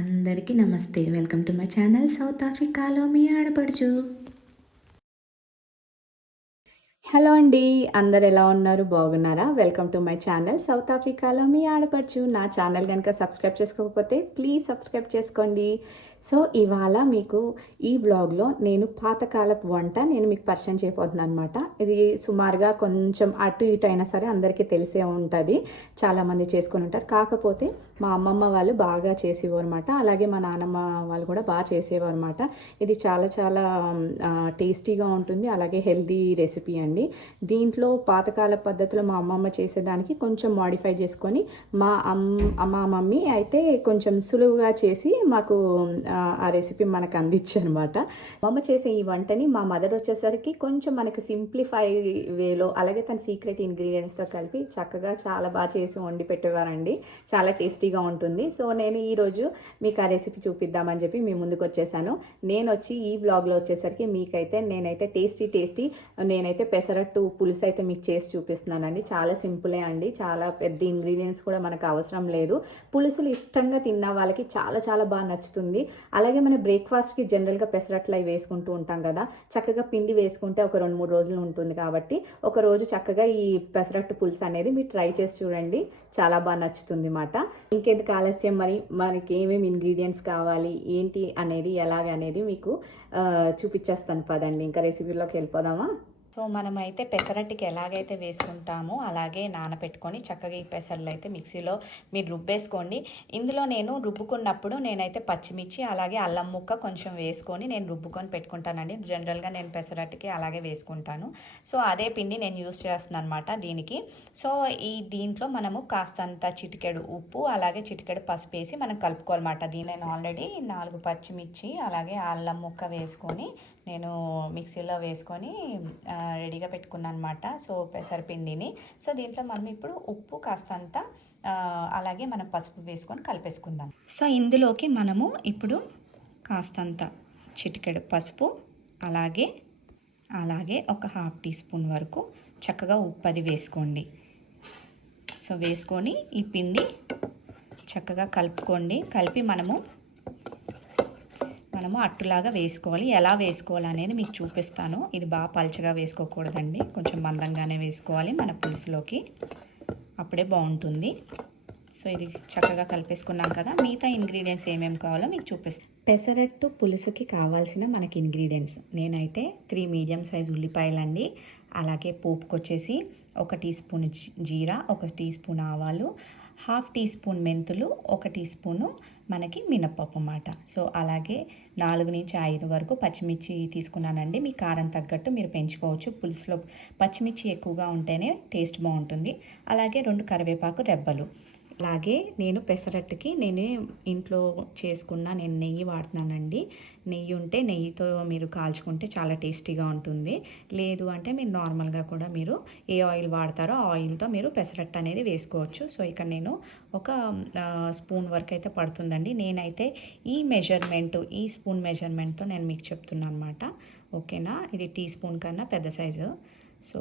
అందరికీ నమస్తే. Welcome to my channel south ఆఫ్రికాలో మీ ఆడపడుచు. హలో అండి అందరు ఎలా ఉన్నారు? బాగున్నారా? Welcome to my channel south ఆఫ్రికాలో మీ ఆడపడుచు. నా ఛానల్ కనుక సబ్స్క్రైబ్ చేసుకోకపోతే ప్లీజ్ సబ్స్క్రైబ్ చేసుకోండి. సో ఇవాళ మీకు ఈ బ్లాగ్లో నేను పాతకాలపు వంట నేను మీకు పరిచయం చేయబోతున్నాను అనమాట ఇది సుమారుగా కొంచెం అటు ఇటు అయినా సరే అందరికీ తెలిసే ఉంటుంది. చాలామంది చేసుకొని ఉంటారు. కాకపోతే మా అమ్మమ్మ వాళ్ళు బాగా చేసేవారు అనమాట అలాగే మా నాన్నమ్మ వాళ్ళు కూడా బాగా చేసేవారు అనమాట ఇది చాలా చాలా టేస్టీగా ఉంటుంది. అలాగే హెల్దీ రెసిపీ అండి. దీంట్లో పాతకాల పద్ధతిలో మా అమ్మమ్మ చేసేదానికి కొంచెం మాడిఫై చేసుకొని మా అమ్మ మా మమ్మీ అయితే కొంచెం సులువుగా చేసి మాకు ఆ రెసిపీ మనకు అందించనమాట. అమ్మ చేసే ఈ వంటని మా మదర్ వచ్చేసరికి కొంచెం మనకు సింప్లిఫై వేలో అలాగే తన సీక్రెట్ ఇంగ్రీడియంట్స్తో కలిపి చక్కగా చాలా బాగా చేసి వండి పెట్టేవారండి. చాలా టేస్టీగా ఉంటుంది. సో నేను ఈరోజు మీకు ఆ రెసిపీ చూపిద్దామని చెప్పి మీ ముందుకు వచ్చేసాను. నేను వచ్చి ఈ బ్లాగ్లో వచ్చేసరికి మీకైతే నేనైతే టేస్టీ టేస్టీ నేనైతే పెసరట్టు పులుసు అయితే మీకు చేసి చూపిస్తున్నానండి. చాలా సింపులే అండి. చాలా పెద్ద ఇంగ్రీడియంట్స్ కూడా మనకు అవసరం లేదు. పులుసులు ఇష్టంగా తిన్న వాళ్ళకి చాలా చాలా బాగా నచ్చుతుంది. అలాగే మన బ్రేక్ఫాస్ట్కి జనరల్గా పెసరట్లు అవి వేసుకుంటూ ఉంటాం కదా చక్కగా పిండి వేసుకుంటే ఒక రెండు మూడు రోజులు ఉంటుంది కాబట్టి ఒక రోజు చక్కగా ఈ పెసరట్టు పులుసు అనేది మీరు ట్రై చేసి చూడండి. చాలా బాగా నచ్చుతుంది అన్నమాట ఇంకెందుకు ఆలస్యం మరి? మనకి ఏమేమి ఇంగ్రీడియంట్స్ కావాలి? ఏంటి అనేది ఎలాగనేది మీకు చూపించేస్తాను పదండి. ఇంకా రెసిపీలోకి వెళ్ళిపోదామా? సో మనమైతే పెసరట్టుకి ఎలాగైతే వేసుకుంటామో అలాగే నానబెట్టుకొని చక్కగా ఈ పెసర్లు అయితే మిక్సీలో మీరు రుబ్బేసుకోండి. ఇందులో నేను రుబ్బుకున్నప్పుడు నేనైతే పచ్చిమిర్చి అలాగే అల్లం ముక్క కొంచెం వేసుకొని నేను రుబ్బుకొని పెట్టుకుంటానండి. జనరల్గా నేను పెసరట్టుకి అలాగే వేసుకుంటాను. సో అదే పిండి నేను యూస్ చేస్తున్నాను అనమాట దీనికి. సో ఈ దీంట్లో మనము కాస్తంత చిటికెడు ఉప్పు అలాగే చిటికెడు పసుపు వేసి మనం కలుపుకోవాలన్నమాట. దీని నేను ఆల్రెడీ నాలుగు పచ్చిమిర్చి అలాగే అల్లం ముక్క వేసుకొని నేను మిక్సీలో వేసుకొని రెడీగా పెట్టుకున్నాను అనమాట సో పెసరపిండిని. సో దీంట్లో మనం ఇప్పుడు ఉప్పు కాస్తంత అలాగే మనం పసుపు వేసుకొని కలిపేసుకుందాం. సో ఇందులోకి మనము ఇప్పుడు కాస్తంత చిటికెడు పసుపు అలాగే అలాగే ఒక హాఫ్ టీ స్పూన్ వరకు చక్కగా ఉప్పు అది వేసుకోండి. సో వేసుకొని ఈ పిండి చక్కగా కలుపుకోండి. కలిపి మనము మనము అట్టులాగా వేసుకోవాలి. ఎలా వేసుకోవాలి అనేది మీకు చూపిస్తాను. ఇది బాగా పల్చగా వేసుకోకూడదండి. కొంచెం మందంగానే వేసుకోవాలి మన పులుసులోకి. అప్పుడే బాగుంటుంది. సో ఇది చక్కగా కలిపేసుకున్నాం కదా. మిగతా ఇంగ్రీడియంట్స్ ఏమేమి కావాలో మీకు చూపిస్తాను పెసరట్టు పులుసుకి కావాల్సిన మనకి ఇంగ్రీడియంట్స్. నేనైతే త్రీ మీడియం సైజ్ ఉల్లిపాయలండి. అలాగే పోపుకి వచ్చేసి ఒక టీ స్పూన్ జీరా ఒక టీ స్పూన్ ఆవాలు హాఫ్ టీ స్పూన్ మెంతులు ఒక టీ స్పూను మనకి మినప్పప్పు అన్నమాట. సో అలాగే నాలుగు నుంచి ఐదు వరకు పచ్చిమిర్చి తీసుకున్నానండి. మీ కారం తగ్గట్టు మీరు పెంచుకోవచ్చు. పులుసులో పచ్చిమిర్చి ఎక్కువగా ఉంటేనే టేస్ట్ బాగుంటుంది. అలాగే రెండు కరివేపాకు రెబ్బలు. అలాగే నేను పెసరట్టుకి నేను ఇంట్లో చేసుకున్న నేను నెయ్యి వాడుతున్నానండి. నెయ్యి ఉంటే నెయ్యితో మీరు కాల్చుకుంటే చాలా టేస్టీగా ఉంటుంది. లేదు అంటే మీరు నార్మల్గా కూడా మీరు ఏ ఆయిల్ వాడతారో ఆ ఆయిల్తో మీరు పెసరట్టు అనేది వేసుకోవచ్చు. సో ఇక్కడ నేను ఒక స్పూన్ వరకు అయితే పడుతుందండి. నేనైతే ఈ మెజర్మెంట్ ఈ స్పూన్ మెజర్మెంట్తో నేను మీకు చెప్తున్నాను అనమాట ఓకేనా? ఇది టీ స్పూన్ కన్నా పెద్ద సైజు. సో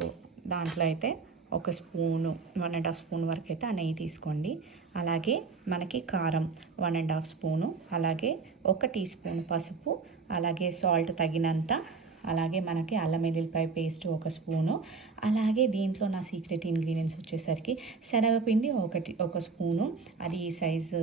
దాంట్లో అయితే ఒక spoon one and half spoon వరకు అయితే ఆ నెయ్యి తీసుకోండి. అలాగే మనకి కారం వన్ అండ్ హాఫ్ స్పూను అలాగే ఒక టీ స్పూన్ పసుపు అలాగే సాల్ట్ తగినంత అలాగే మనకి అల్లం ఎల్లిపాయ పేస్ట్ ఒక స్పూను అలాగే దీంట్లో నా సీక్రెట్ ఇంగ్రీడియంట్స్ వచ్చేసరికి శనగపిండి ఒకటి ఒక స్పూను. అది ఈ సైజు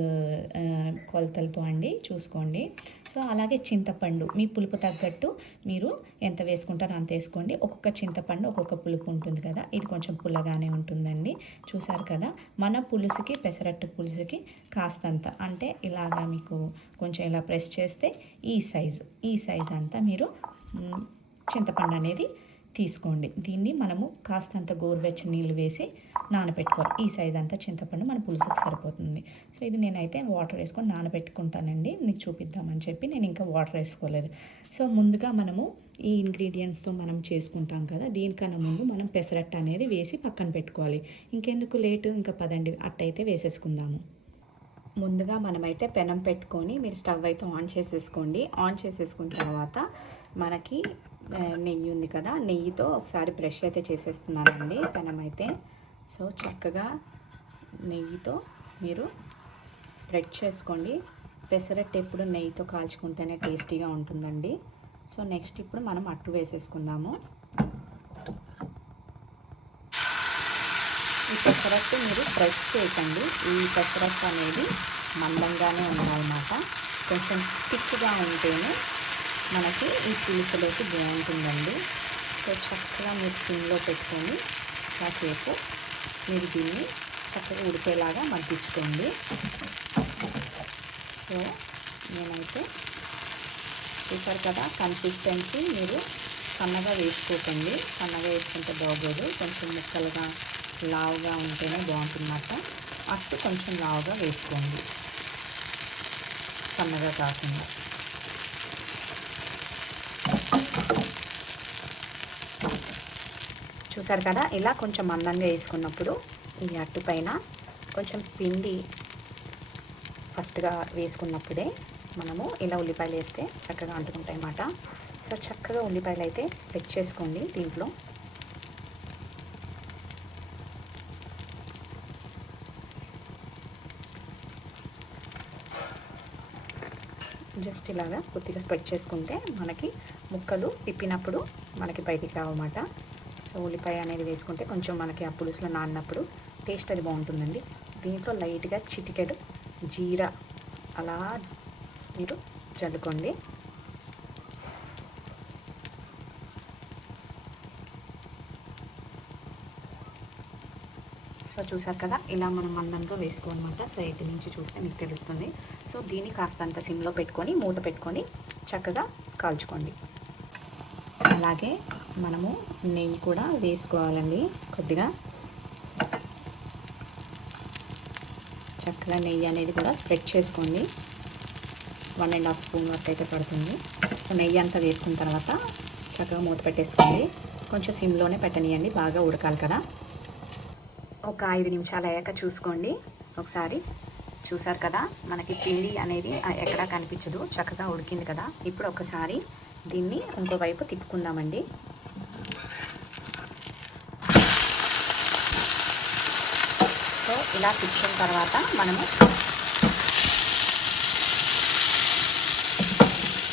కొలతలతో అండి చూసుకోండి. సో అలాగే చింతపండు మీ పులుపు తగ్గట్టు మీరు ఎంత వేసుకుంటారో అంత వేసుకోండి. ఒక్కొక్క చింతపండు ఒక్కొక్క పులుపు ఉంటుంది కదా ఇది కొంచెం పుల్లగానే ఉంటుందండి. చూసారు కదా మన పులుసుకి పెసరట్టు పులుసుకి కాస్తంత అంటే ఇలాగా మీకు కొంచెం ఇలా ప్రెస్ చేస్తే ఈ సైజు ఈ సైజ్ అంతా మీరు చింతపండు అనేది తీసుకోండి. దీన్ని మనము కాస్తంత గోరువెచ్చని నీళ్ళు వేసి నానబెట్టుకోవాలి ఈ సైజ్ అంతా చింతపండు మన పులుసుకి సరిపోతుంది. సో ఇది నేనైతే వాటర్ వేసుకొని నానబెట్టుకుంటానండి. మీకు చూపిద్దామని చెప్పి నేను ఇంకా వాటర్ వేసుకోలేదు. సో ముందుగా మనము ఈ ఇంగ్రీడియంట్స్తో మనం చేసుకుంటాం కదా దీనికన్నా ముందు మనం పెసరట్టు అనేది వేసి పక్కన పెట్టుకోవాలి. ఇంకెందుకు లేటు ఇంకా పదండి అట్టయితే వేసేసుకుందాము. ముందుగా మనమైతే పెనం పెట్టుకొని మీరు స్టవ్ అయితే ఆన్ చేసేసుకోండి. ఆన్ చేసేసుకున్న తర్వాత మనకి నెయ్యి ఉంది కదా నెయ్యితో ఒకసారి బ్రష్ అయితే చేసేస్తున్నానండి పెనం అయితే సో చక్కగా నెయ్యితో మీరు స్ప్రెడ్ చేసుకోండి. పెసరట్టు ఎప్పుడు నెయ్యితో కాల్చుకుంటేనే టేస్టీగా ఉంటుందండి. సో నెక్స్ట్ ఇప్పుడు మనం అట్టు వేసేసుకుందాము. ఈ పెసరట్టు మీరు ప్రెస్ చేయకండి. ఈ పెసరట్టు అనేది మందంగానే ఉండాలన్నమాట. కొంచెం థిక్గా ఉంటేనే మనకి ఈ పులుసులోకి బాగుంటుందండి. సో చక్కగా మీరు సిమ్లో పెట్టుకొని కాసేపు మీరు దీన్ని చక్కగా ఉడికేలాగా మగ్గించుకోండి. సో నేనైతే చూసారు కదా కన్సిస్టెన్సీ మీరు సన్నగా వేసుకోకండి. సన్నగా వేసుకుంటే బాగోదు. కొంచెం ముక్కలుగా లావుగా ఉంటేనే బాగుంటుందన్నమాట అట్టు కొంచెం లావుగా వేసుకోండి. సన్నగా కాకుండా. చూసారు కదా ఇలా కొంచెం మందంగా వేసుకున్నప్పుడు ఈ అట్టు పైన కొంచెం పిండి ఫస్ట్గా వేసుకున్నప్పుడే మనము ఇలా ఉల్లిపాయలు వేస్తే చక్కగా అంటుకుంటాయి అన్నమాట. సో చక్కగా ఉల్లిపాయలు అయితే స్ప్రెడ్ చేసుకోండి దీంట్లో. జస్ట్ ఇలాగా కొద్దిగా స్ప్రెడ్ చేసుకుంటే మనకి ముక్కలు తిప్పినప్పుడు మనకి బయటికి రావన్నమాట. సో ఉల్లిపాయ అనేది వేసుకుంటే కొంచెం మనకి ఆ పులుసులో నానినప్పుడు టేస్ట్ అది బాగుంటుందండి. దీంట్లో లైట్గా చిటికెడు జీరా అలా మీరు చల్లుకోండి. సో చూసారు కదా ఇలా మనం మందంగా వేసుకోనమాట. సో ఇటు నుంచి చూస్తే మీకు తెలుస్తుంది. సో దీన్ని కాస్తంత సిమ్లో పెట్టుకొని మూత పెట్టుకొని చక్కగా కాల్చుకోండి. అలాగే మనము నెయ్యి కూడా వేసుకోవాలండి కొద్దిగా. చక్కగా నెయ్యి అనేది కూడా స్ప్రెడ్ చేసుకోండి. వన్ అండ్ హాఫ్ స్పూన్ వరకు అయితే పడుతుంది. నెయ్యి అంతా వేసుకున్న తర్వాత చక్కగా మూత పెట్టేసుకోండి. కొంచెం సిమ్లోనే పెట్టనియండి బాగా ఉడకాలి కదా. ఒక ఐదు నిమిషాలు అయ్యాక చూసుకోండి. ఒకసారి చూసారు కదా మనకి పిండి అనేది ఎక్కడా కనిపించదు. చక్కగా ఉడికింది కదా. ఇప్పుడు ఒకసారి దీన్ని ఇంకోవైపు తిప్పుకుందామండి సో ఇలా తిప్పిన తర్వాత మనము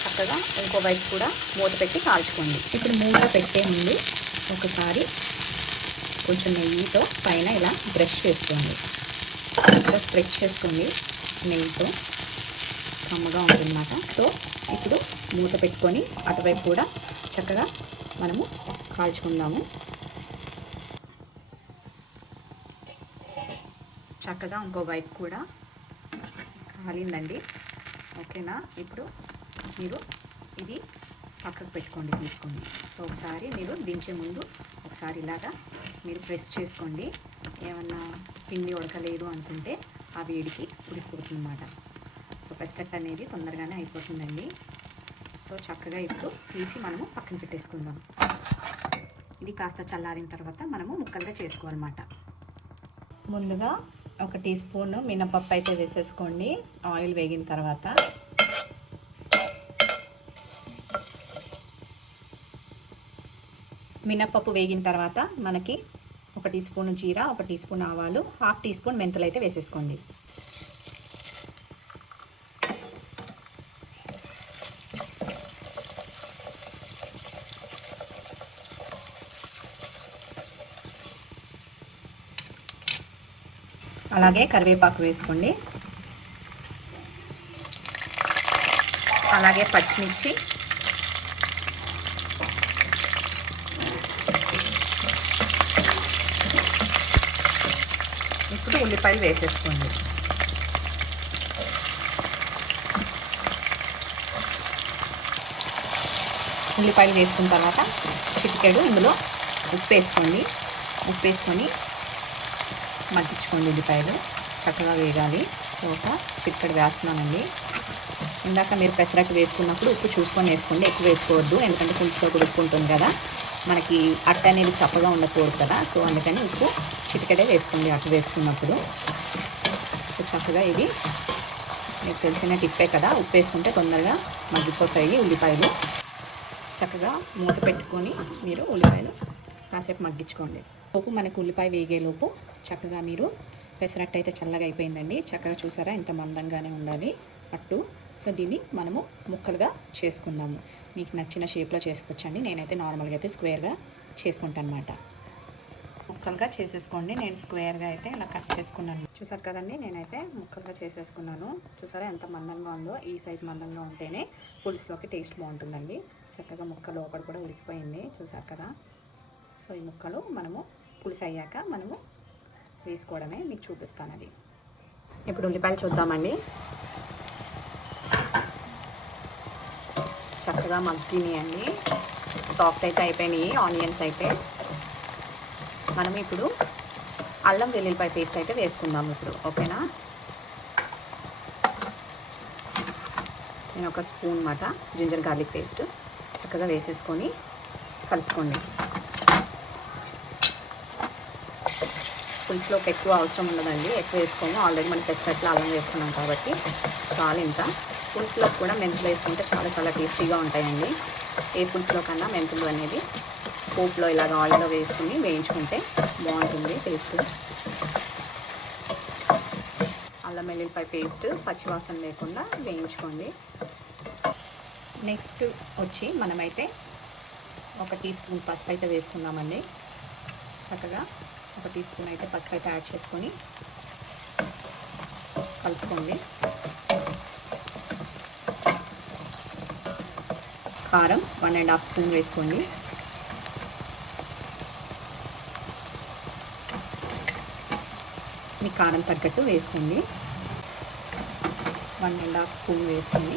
చక్కగా ఇంకోవైపు కూడా మూత పెట్టి కాల్చుకోండి. ఇప్పుడు మూత పెట్టే ముందు ఒకసారి కొంచెం నెయ్యితో పైన ఇలా బ్రష్ చేసుకోండి. ఇంకా స్ప్రెడ్ చేసుకోండి. నెయ్యితో కమ్మగా ఉంటుందన్నమాట. సో ఇప్పుడు మూత పెట్టుకొని అటువైపు కూడా చక్కగా మనము కాల్చుకుందాము. చక్కగా ఇంకో వైపు కూడా కాలిందండి. ఓకేనా? ఇప్పుడు మీరు ఇది పక్కకు పెట్టుకోండి తీసుకోండి. సో ఒకసారి మీరు దించే ముందు ఒకసారి ఇలాగా మీరు ప్రెస్ చేసుకోండి. ఏమన్నా పిండి ఉడకలేదు అనుకుంటే ఆ వేడికి ఉడికిపోతుందన్నమాట. సో పెసరట్ అనేది తొందరగానే అయిపోతుందండి. సో చక్కగా ఇప్పుడు తీసి మనము పక్కన పెట్టేసుకుందాం. ఇది కాస్త చల్లారిన తర్వాత మనము ముక్కలుగా చేసుకోవాలన్నమాట. ముందుగా ఒక టీ స్పూన్ మినపప్పు అయితే వేసేసుకోండి. ఆయిల్ వేగిన తర్వాత. మినప్పప్పు వేగిన తర్వాత మనకి ఒక టీ స్పూన్ జీరా ఒక టీ స్పూన్ ఆవాలు హాఫ్ టీ స్పూన్ మెంతులు అయితే వేసేసుకోండి. అలాగే కరివేపాకు వేసుకోండి. అలాగే పచ్చిమిర్చి. ఇప్పుడు ఉల్లిపాయలు వేసేసుకోండి. ఉల్లిపాయలు వేసుకున్న తర్వాత చిటికెడు ఇందులో ఉప్పు వేసుకోండి. ఉప్పు వేసుకొని మగ్గించుకోండి ఉల్లిపాయలు. చక్కగా వేగాలి. ఒక చిక్కడి వేస్తున్నానండి. ఇందాక మీరు పెసరకు వేసుకున్నప్పుడు ఉప్పు చూసుకొని వేసుకోండి. ఎక్కువ వేసుకోవద్దు. ఎందుకంటే పులుసులో కూడా ఉప్పు ఉంటుంది కదా. మనకి అట్ట అనేది చప్పగా ఉండకూడదు కదా. సో అందుకని ఉప్పు చిటికడే వేసుకోండి. అట్ట వేసుకున్నప్పుడు. సో చక్కగా ఇది మీకు తెలిసిన టిప్పే కదా. ఉప్పు వేసుకుంటే తొందరగా మగ్గిపోతాయి ఉల్లిపాయలు. చక్కగా మూత పెట్టుకొని మీరు ఉల్లిపాయలు కాసేపు మగ్గించుకోండి. లోపు మనకు ఉల్లిపాయ వేగేలోపు చక్కగా మీరు పెసరట్టు అయితే చల్లగా అయిపోయిందండి. చక్కగా చూసారా? ఇంత మందంగానే ఉండాలి అట్టు సో దీన్ని మనము ముక్కలుగా చేసుకుందాము. మీకు నచ్చిన షేప్లో చేసుకోవచ్చండి. నేనైతే నార్మల్గా అయితే స్క్వేర్గా చేసుకుంటాను అనమాట ముక్కలుగా చేసేసుకోండి. నేను స్క్వేర్గా అయితే ఇలా కట్ చేసుకున్నాను. చూసారు కదండి? నేనైతే ముక్కలుగా చేసేసుకున్నాను. చూసారా? ఎంత మందంగా ఉందో. ఈ సైజ్ మందంగా ఉంటేనే పులుసులోకి టేస్ట్ బాగుంటుందండి. చక్కగా ముక్క లోపల కూడా ఉడికిపోయింది. చూసారు కదా? సో ఈ ముక్కలు మనము పులుసు అయ్యాక మనము వేసుకోవడమే మీకు చూపిస్తాను అది. ఇప్పుడు ఉల్లిపాయలు చూద్దామండి. చక్కగా మగ్గినాయండి. సాఫ్ట్ అయితే అయిపోయినాయి ఆనియన్స్ అయితే. మనం ఇప్పుడు అల్లం వెల్లుల్లిపాయ పేస్ట్ అయితే వేసుకుందాం ఇప్పుడు ఓకేనా? నేను ఒక స్పూన్ మాట జింజర్ గార్లిక్ పేస్ట్ చక్కగా వేసేసుకొని కలుపుకోండి. పులుసులోకి ఎక్కువ అవసరం ఉండదండి. ఎక్కువ వేసుకోము. ఆల్రెడీ మనం పెసరట్లు అల్లం వేసుకున్నాం కాబట్టి చాలు ఇంత పులుసులోకి కూడా మెంతులు వేసుకుంటే చాలా చాలా టేస్టీగా ఉంటాయండి. ఏ పులుసులో కన్నా మెంతులు అనేది పోపులో ఇలాగ ఆయిల్లో వేసుకుని వేయించుకుంటే బాగుంటుంది టేస్ట్. అల్లం వెల్లుల్లిపాయ పేస్ట్ పచ్చివాసన లేకుండా వేయించుకోండి. నెక్స్ట్ వచ్చి మనమైతే ఒక టీ స్పూన్ పసుపు అయితే వేసుకుందామండి. చక్కగా ఒక టీ స్పూన్ అయితే పసుపు అయితే యాడ్ చేసుకొని కలుపుకోండి. కారం వన్ అండ్ హాఫ్ స్పూన్ వేసుకోండి. మీ కారం తగ్గట్టు వేసుకోండి. వన్ అండ్ హాఫ్ స్పూన్ వేసుకొని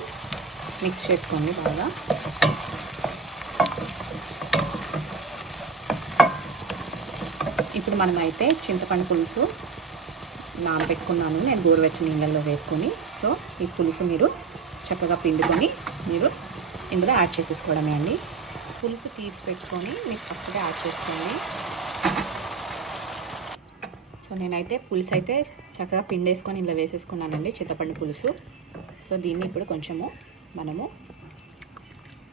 మిక్స్ చేసుకోండి బాగా. ఇప్పుడు మనమైతే చింతపండు పులుసు నానబెట్టుకున్నాను. నేను గోరువెచ్చని నీళ్ళల్లో వేసుకొని. సో ఈ పులుసు మీరు చక్కగా పిండుకొని మీరు ఇందులో యాడ్ చేసేసుకోవడమే అండి. పులుసు తీసి పెట్టుకొని మీరు చక్కగా యాడ్ చేసుకోండి. సో నేనైతే పులుసు అయితే చక్కగా పిండేసుకొని ఇందులో వేసేసుకున్నానండి చింతపండు పులుసు. సో దీన్ని ఇప్పుడు కొంచెము మనము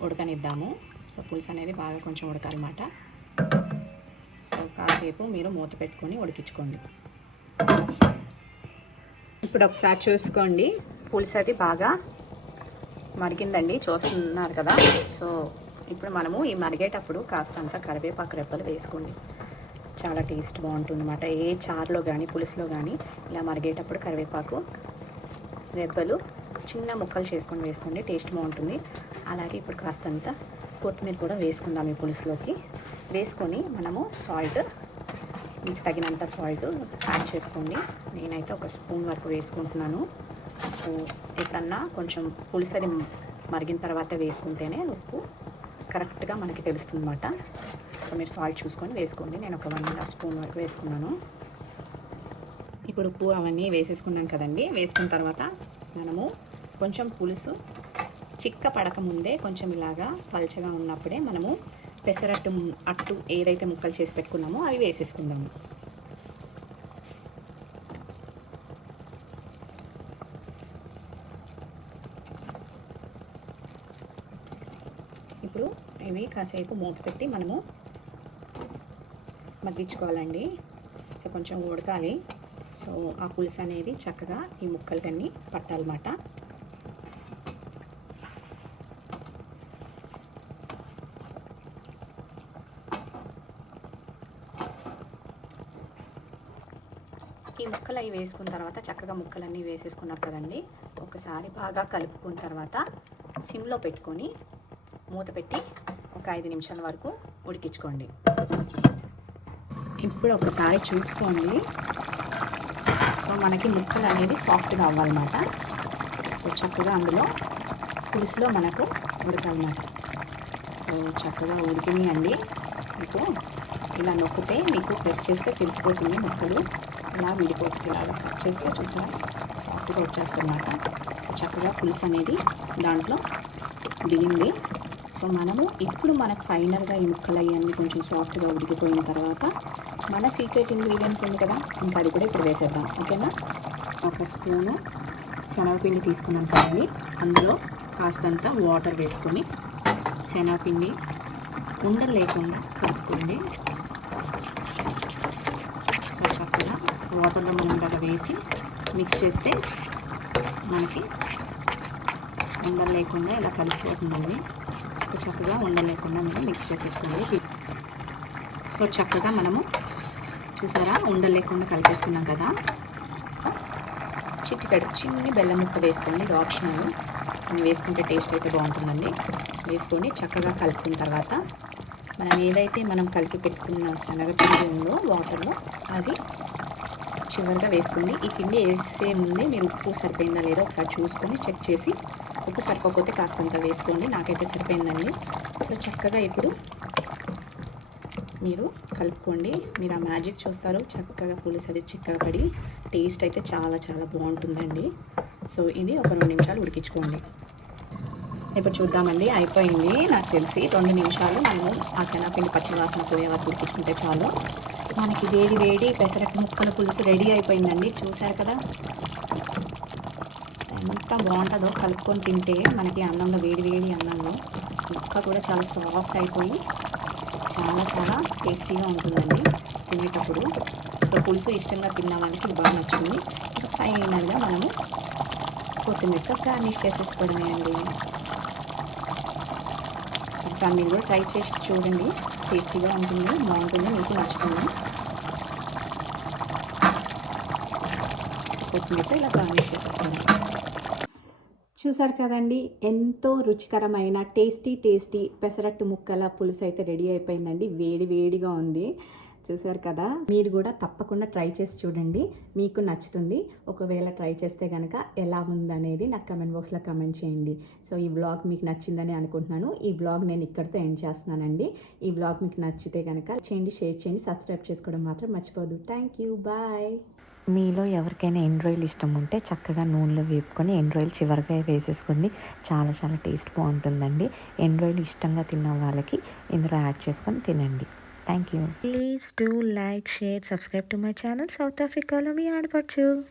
ఉడకనిద్దాము. సో పులుసు అనేది బాగా కొంచెం ఉడకాలన్నమాట. కాసేపు మీరు మూత పెట్టుకొని ఉడికించుకోండి. ఇప్పుడు ఒకసారి చూసుకోండి. పులుసు అది బాగా మరిగిందండి. చూస్తున్నారు కదా. సో ఇప్పుడు మనము ఈ మరిగేటప్పుడు కాస్తంత కరివేపాకు రెప్పలు వేసుకోండి. చాలా టేస్ట్ బాగుంటుంది అనమాట ఏ చారులో కానీ పులుసులో కానీ ఇలా మరిగేటప్పుడు కరివేపాకు రెబ్బలు చిన్న ముక్కలు చేసుకొని వేసుకోండి. టేస్ట్ బాగుంటుంది. అలాగే ఇప్పుడు కాస్తంత కొత్తిమీర కూడా వేసుకుందాం ఈ పులుసులోకి. వేసుకొని మనము సాల్ట్ మీకు తగినంత సాల్ట్ యాడ్ చేసుకోండి. నేనైతే ఒక స్పూన్ వరకు వేసుకుంటున్నాను. సో ఎప్పుడన్నా కొంచెం పులుసరి మరిగిన తర్వాత వేసుకుంటేనే ఉప్పు కరెక్ట్గా మనకి తెలుస్తుంది అనమాట సో మీరు సాల్ట్ చూసుకొని వేసుకోండి. నేను ఒక వన్ స్పూన్ వరకు వేసుకున్నాను. ఇప్పుడు ఉప్పు అవన్నీ వేసేసుకున్నాం కదండి. వేసుకున్న తర్వాత మనము కొంచెం పులుసు చిక్క పడక ముందే కొంచెం ఇలాగా పల్చగా ఉన్నప్పుడే మనము పెసరట్టు అట్టు ఏదైతే ముక్కలు చేసి పెట్టుకున్నామో అవి వేసేసుకుందాము ఇప్పుడు ఇవి కాసేపు మూత పెట్టి మనము మగ్గించుకోవాలండి. సో కొంచెం ఉడకాలి. సో ఆ పులుసు అనేది చక్కగా ఈ ముక్కలకన్నీ పట్టాలన్నమాట ఈ ముక్కలు అవి వేసుకున్న తర్వాత చక్కగా ముక్కలన్నీ వేసేసుకున్నారు కదండి. ఒకసారి బాగా కలుపుకున్న తర్వాత సిమ్లో పెట్టుకొని మూత పెట్టి ఒక ఐదు నిమిషాల వరకు ఉడికించుకోండి. ఇప్పుడు ఒకసారి చూసుకోండి. సో మనకి ముక్కలు అనేది సాఫ్ట్గా అవ్వాలన్నమాట. సో చక్కగా అందులో పులుసులో మనకు ఉడకాలన్నమాట. సో చక్కగా ఉడికినాయండి. మీకు ఇలా నొక్కితే మీకు ప్రెస్ చేస్తే తెలిసిపోతుంది ముక్కలు. ఇలా విడిపోతుంది ఇలా కట్ చేస్తే చూసారా సాఫ్ట్గా వచ్చేస్తుందన్నమాట. చక్కగా పులుసు అనేది దాంట్లో దిగింది. సో మనము ఇప్పుడు మనకు ఫైనల్గా ఈ ముక్కలు అవన్నీ కొంచెం సాఫ్ట్గా ఉడికిపోయిన తర్వాత మన సీక్రెట్ ఇంగ్రీడియంట్స్ ఉంది కదా ఇంకా అది కూడా ఇప్పుడు వేసేద్దాం. ఓకేనా? ఒక స్పూను శనగపిండి తీసుకున్నాం కదండి. అందులో కాస్తంత వాటర్ వేసుకొని శనగపిండి ఉండలు లేకుండా కలుపుకోండి సో చక్కగా వాటర్లో మనం ఉండగా వేసి మిక్స్ చేస్తే మనకి ఉండలు లేకుండా ఇలా కలిసిపోతుందండి. చక్కగా ఉండలు లేకుండా మీరు మిక్స్ చేసేసుకోండి సో చక్కగా మనము చూసారా? ఉండలు లేకుండా కలిపేసుకున్నాం కదా. చిట్టికడు చిన్ని బెల్లం ముక్క వేసుకోండి ఇది ఆప్షనల్ వేసుకుంటే టేస్ట్ అయితే బాగుంటుందండి. వేసుకొని చక్కగా కలుపుకున్న తర్వాత మనం ఏదైతే మనం కలిపి పెట్టుకున్న శనగపిండి ఉందో వాటర్లో అది చివరిగా వేసుకోండి ఈ పిండి వేసే ముందే మీరు ఉప్పు సరిపోయిందా లేదో ఒకసారి చూసుకొని చెక్ చేసి ఉప్పు సరిపోకపోతే కాస్తంత వేసుకోండి. నాకైతే సరిపోయిందండి సో చక్కగా ఇప్పుడు మీరు కలుపుకోండి. మీరు ఆ మ్యాజిక్ చూస్తారు. చక్కగా పులుసు అది చిక్కగా పడి టేస్ట్ అయితే చాలా చాలా బాగుంటుందండి. సో ఇది ఒక రెండు నిమిషాలు ఉడికించుకోండి. ఇప్పుడు చూద్దామండి. అయిపోయింది. నాకు తెలిసి రెండు నిమిషాలు మనము ఆ శనగపిండి పచ్చి వాసన పోయే వరకు ఉడికించుకుంటే చాలు. మనకి వేడి వేడి పెసరట్టు ముక్కల పులుసు రెడీ అయిపోయిందండి. చూశారు కదా? ఎంత బాగుంటుందో కలుపుకొని తింటే మనకి అన్నంలో వేడి వేడి అన్నంలో ముక్క కూడా చాలా సాఫ్ట్ అయిపోయి చాలా చాలా టేస్టీగా ఉంటుందండి తినేటప్పుడు. సో పులుసు ఇష్టంగా తిన్న వాళ్ళకి బాగా నచ్చింది ఇంకా ఫైనల్గా మనము కొత్తిమీరతో గార్నిష్ చేసేసుకోవడమే అండి. ఒకసారి మీరు కూడా ట్రై చేసి చూడండి. టేస్టీగా ఉంటుంది? బాగుంటుంది? మీకు నచ్చుతుంది? కొత్తిమీరతో ఇలా గార్నిష్ చేసేస్తాను చూసారు కదండి ఎంతో రుచికరమైన టేస్టీ టేస్టీ పెసరట్టు ముక్కల పులుసు అయితే రెడీ అయిపోయిందండి. వేడి వేడిగా ఉంది. చూసారు కదా మీరు కూడా తప్పకుండా ట్రై చేసి చూడండి. మీకు నచ్చుతుంది. ఒకవేళ ట్రై చేస్తే కనుక ఎలా ఉందనేది నాకు కమెంట్ బాక్స్లో కమెంట్ చేయండి. సో ఈ బ్లాగ్ మీకు నచ్చిందని అనుకుంటున్నాను. ఈ బ్లాగ్ నేను ఇక్కడితో ఎండ్ చేస్తున్నానండి. ఈ బ్లాగ్ మీకు నచ్చితే కనుక చేయండి షేర్ చేయండి సబ్స్క్రైబ్ చేసుకోవడం మాత్రం మర్చిపోదు థ్యాంక్ యూ. బాయ్. మీలో ఎవరికైనా ఎండ్రాయిల్ ఇష్టం ఉంటే చక్కగా నూనెలో వేపుకొని ఎండ్రాయిల్ చివరిగా వేసేసుకోండి. చాలా చాలా టేస్ట్ బాగుంటుందండి. ఎండ్రాయిల్ ఇష్టంగా తిన్న వాళ్ళకి ఇందులో యాడ్ చేసుకొని తినండి. Thank you. Please do like share subscribe to my channel south ఆఫ్రికాలో మీ ఆడపడచ్చు